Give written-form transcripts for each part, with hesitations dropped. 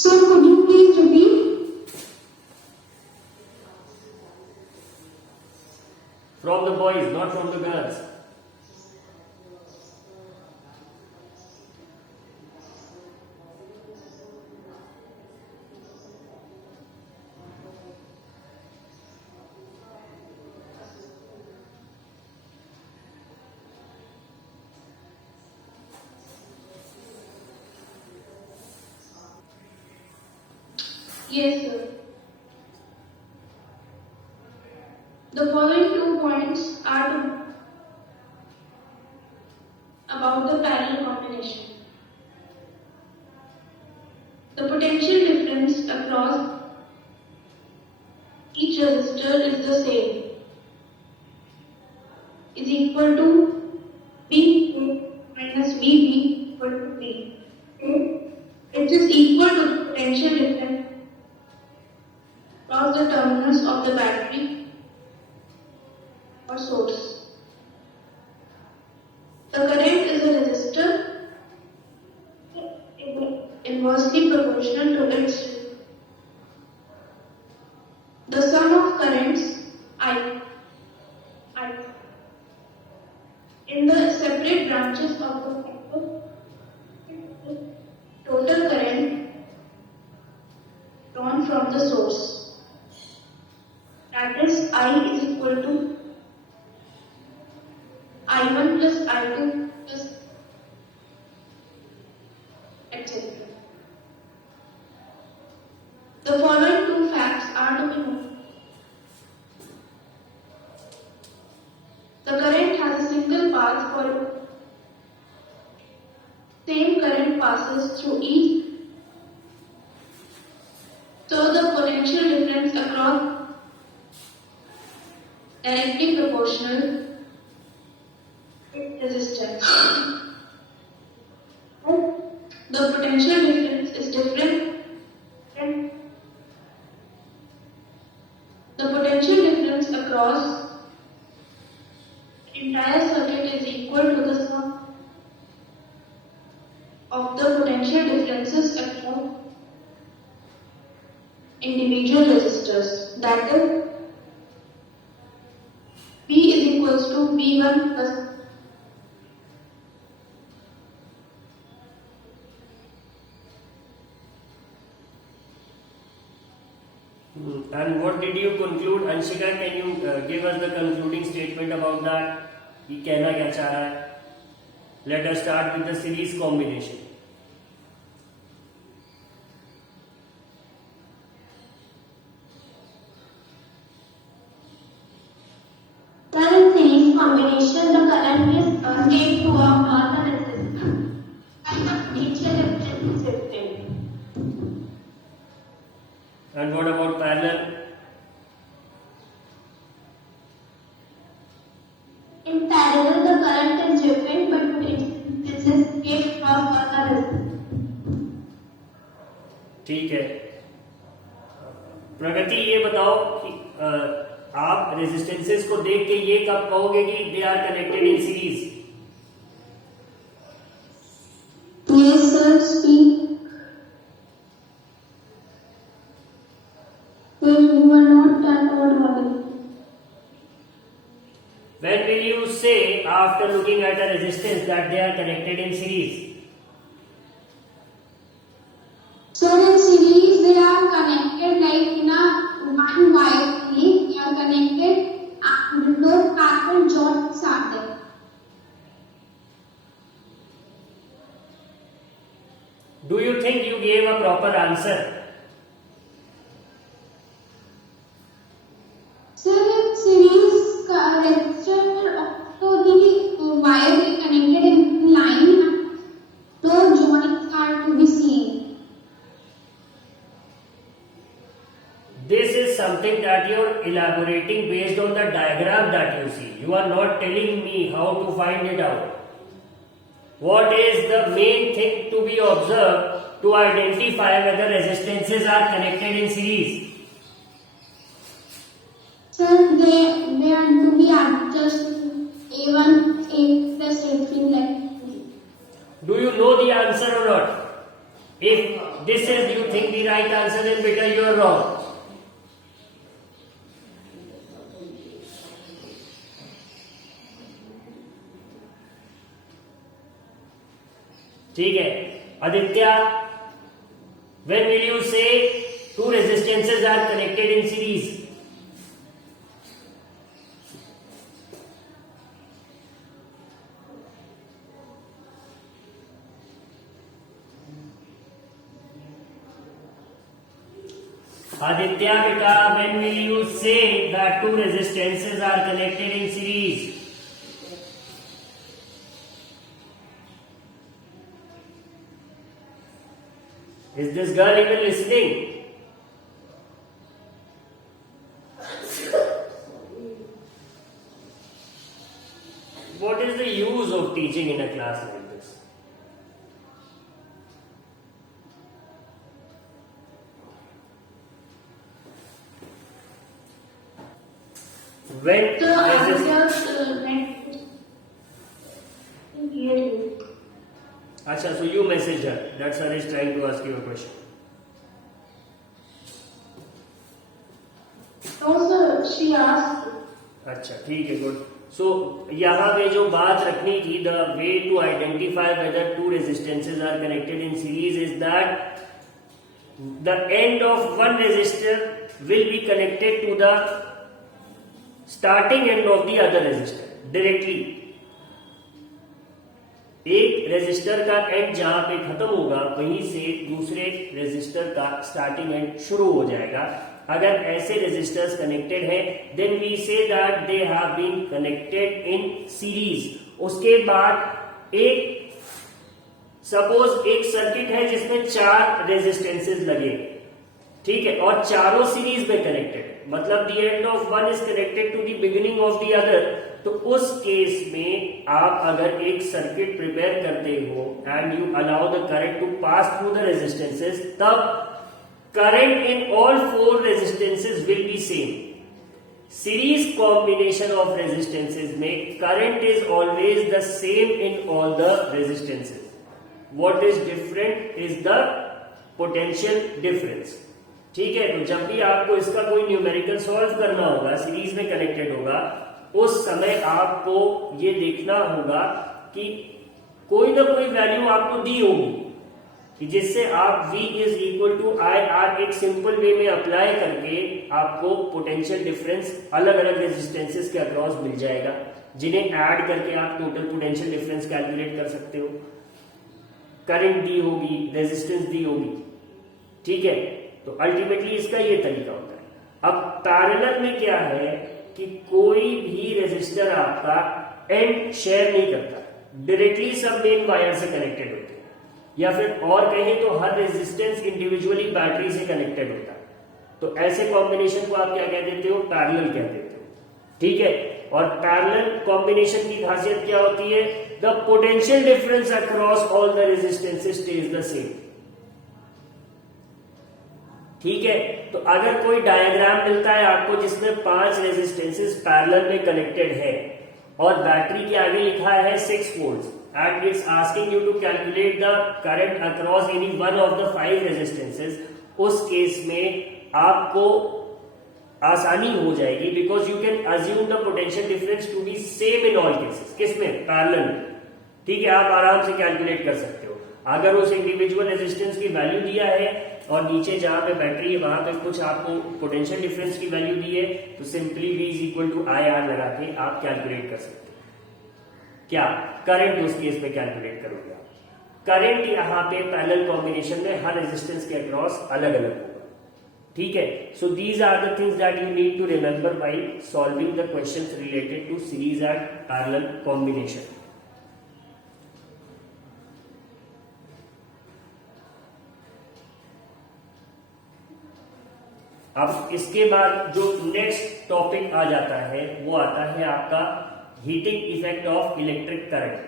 So could you please repeat? From the boys, not from the girls. Yes, sir. The following 2 points are about the parallel combination. The potential difference across each resistor is the same, is equal to V minus VB equal to V. It is equal to the potential difference across the terminals of the battery or source. The current is a resistor inversely proportional to its. The sum of currents I in the separate branches of the network, total current drawn from the source, that is I is equal to I1 plus I2 plus etc. The following 2 facts are to be known. The current has a single path for same current passes through each. So the potential difference across directly proportional resistance. The potential difference is different. The potential difference across entire circuit is equal to the sum of the potential differences across individual resistors. That is, P is equals to P1 plus And what did you conclude? Anshika, can you give us the concluding statement about that? ये कहना क्या चाह रहा है? Let us start with the series combination. in series combination, the current is taken to a normal resistance and the potential difference is different. And what about parallel? In parallel, the current is different but potential difference is kept from other resistance. ठीक है. प्रगति ये बताओ कि आप रेजिस्टेंसेस को देख के ये कब कहोगे कि they are connected in series? Yes, sir, speak. Sir, you are not that audible. When will you say after looking at a resistance that they are connected in series? So in series they are connected like in a one wire only. They are connected and no carbon joints are there. Do you think you gave a proper answer? So in series resistor also the wire is connected in line and no joints are to be seen. This is something that you are elaborating based on the diagram that you see. You are not telling me how to find it out. What is the main thing to be observed to identify whether resistances are connected in series? So they are to be adjusted A1 A plus A3 like. Do you know the answer or not? If this is you think the right answer, then beta you are wrong. ठीक है Aditya, when will you say two resistances are connected in series? Aditya beta, when will you say that two resistances are connected in series? Is this girl even listening? What is the use of teaching in a class like this? When So I resist- just hear you. Acha, so you message her. That's her is trying to ask you a question. No sir, she asked. अच्छा ठीक है, गुड. सो यहाँ पे जो बात रखनी थी, the way to identify whether two resistances are connected in series is that the end of one resistor will be connected to the starting end of the other resistor directly. एक रेजिस्टर का end जहां पे खत्म होगा वहीं से दूसरे रेजिस्टर का स्टार्टिंग एंड शुरू हो जाएगा. अगर ऐसे रेजिस्टर्स कनेक्टेड है then we say that they have been connected in series. उसके बाद एक सपोज एक सर्किट है जिसमें 4 रेजिस्टेंसेस लगे, ठीक है, और चारों सीरीज में कनेक्टेड, मतलब the end of one is connected to the beginning of the other. तो उस केस में आप अगर एक सर्किट प्रिपेयर करते हो and you allow the current to pass through the resistances, तब current in all 4 resistances will be same. Series combination of resistances में current is always the same in all the resistances. What is different is the potential difference. ठीक है, तो जब भी आपको इसका कोई न्यूमेरिकल सॉल्व करना होगा, सीरीज में कनेक्टेड होगा, उस समय आपको ये देखना होगा कि कोई ना कोई वैल्यू आपको दी होगी कि जिससे आप V is equal to I R एक सिंपल वे में अप्लाई करके आपको पोटेंशियल डिफरेंस अलग अलग रेजिस्टेंसेस के अक्रॉस मिल जाएगा, जिन्हें ऐड करके आप टोटल पोटेंशियल डिफरेंस कैलकुलेट कर सकते हो. करंट दी होगी, रेजिस्टेंस दी होगी, ठीक है. तो अल्टीमेटली इसका ये तरीका होता है. अब पैरेलल में क्या है कि कोई भी रेजिस्टर आपका एंड शेयर नहीं करता, डायरेक्टली सब मेन वायर से कनेक्टेड होते हैं, या फिर और कहें तो हर रेजिस्टेंस इंडिविजुअली बैटरी से कनेक्टेड होता है. तो ऐसे कॉम्बिनेशन को आप क्या कह देते हो? पैरेलल कह देते हो, ठीक है. और पैरेलल कॉम्बिनेशन की खासियत क्या होती है? The potential difference across all the resistances stage the same, ठीक है. तो अगर कोई डायग्राम मिलता है आपको जिसमें 5 रेजिस्टेंसेस पैरेलल में कनेक्टेड है और बैटरी के आगे लिखा है 6 volt and it's asking you to calculate the current across any one of the 5 resistances, उस केस में आपको आसानी हो जाएगी because you can assume the potential difference to be same in all cases. किसमें? पैरेलल में, ठीक है. आप आराम से कैलकुलेट कर सकते हो. अगर उस इंडिविजुअल रेजिस्टेंस की वैल्यू दिया है और नीचे जहां पे बैटरी है वहां पे कुछ आपको पोटेंशियल डिफरेंस की वैल्यू दी है, तो simply V is equal to I R लगा के आप कैलकुलेट कर सकते हो. क्या करंट उस केस में कैलकुलेट करोगे आप? करंट यहाँ पे पैरेलल कॉम्बिनेशन में हर रेजिस्टेंस के अक्रॉस अलग अलग होगा, ठीक है. So these are the things that you need to remember while solving the questions related to series and parallel combination. अब इसके बाद जो नेक्स्ट टॉपिक आ जाता है वो आता है आपका heating effect of electric current.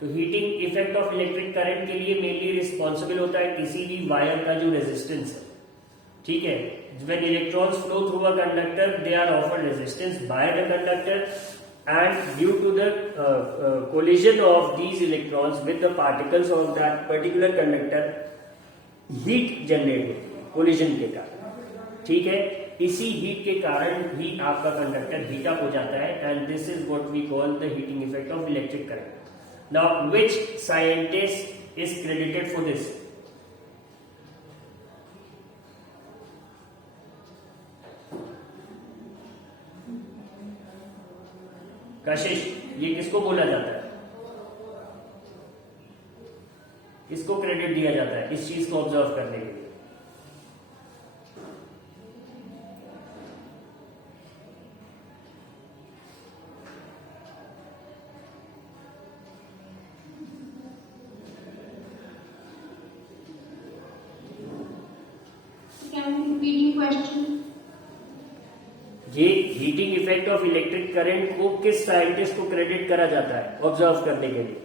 तो heating effect of electric current के लिए मेनली रिस्पॉन्सिबल होता है किसी भी वायर का जो रेजिस्टेंस है, ठीक है. When electrons flow through a conductor they are offered resistance by the conductor and due to the collision of these electrons with the particles of that particular conductor heat generate होती है कोलिजन के कारण, ठीक है। इसी हीट के कारण ही आपका कंडक्टर हीट अप हो जाता है and this is what we call the heating effect of electric current. Now which scientist is credited for this? Kashish, ये किसको बोला जाता है, किसको क्रेडिट दिया जाता है इस चीज को ऑब्जर्व करने के लिए? Can you repeat your question? ये heating effect of electric current को किस साइंटिस्ट को क्रेडिट करा जाता है ऑब्जर्व करने के लिए?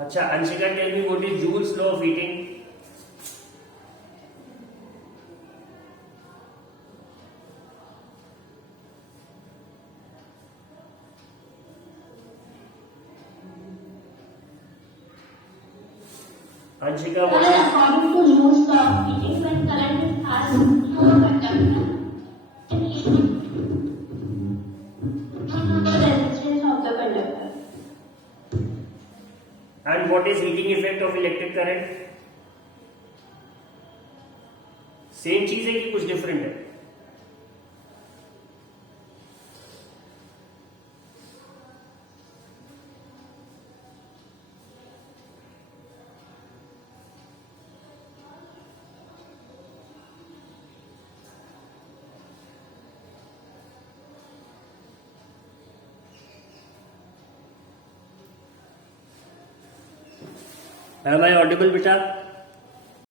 अच्छा Anshika, tell me what is Joule's law of heating? Anshika, Well, according to Joule's law of heating, when current is passed through a conductor, then heat due to the resistance of the conductor. and what is heating effect of electric current? Same चीज है कि कुछ डिफरेंट है? Am I audible, beta?